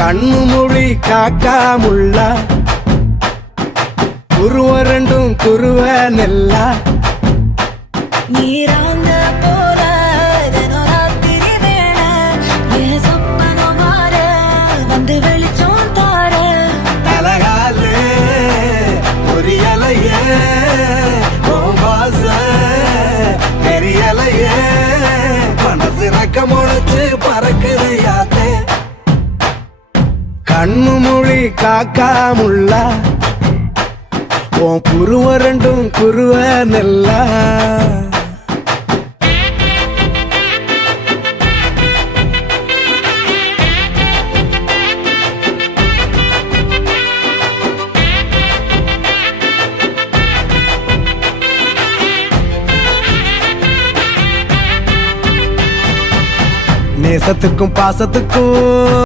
கண்ணு மொழி காக்காமுள்ள குருவ ரெண்டும் குருவ நெல்லா நீராங்க போல தினராத்திரி வேண என் சொப்பனம் மாற வந்து வெளிச்சம் தார தலகாலே பொரியலையே ஓம்பாச பெரியலையே மனசு ரக்க முளைச்சு பறக்குது யாத்தே கண்ணு மொழி காக்காமுள்ள உன் குருவ ரெண்டும் குருவ நெல்லா நேசத்துக்கும் பாசத்துக்கும்